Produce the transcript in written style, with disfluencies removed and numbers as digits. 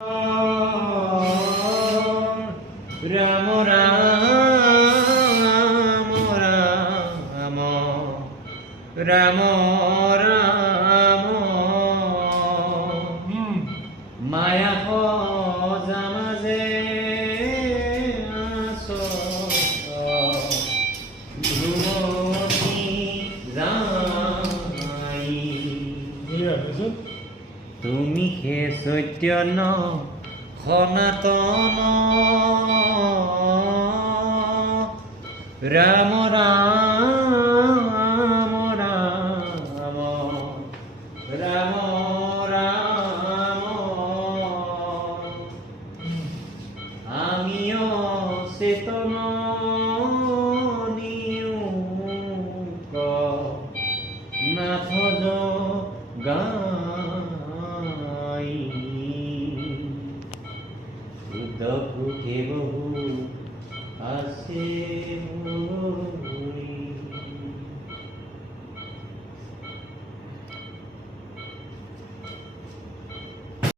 রাম রাম রাম রাম রাম মায়া খোজা মাঝে আসো ঘুমতি যাই তুমি হে সত্য ন সনাতন রাম রাম রাম রাম রাম আমিও চেতন নিয়োগ নাথ গাই দুঃখে বহু আছে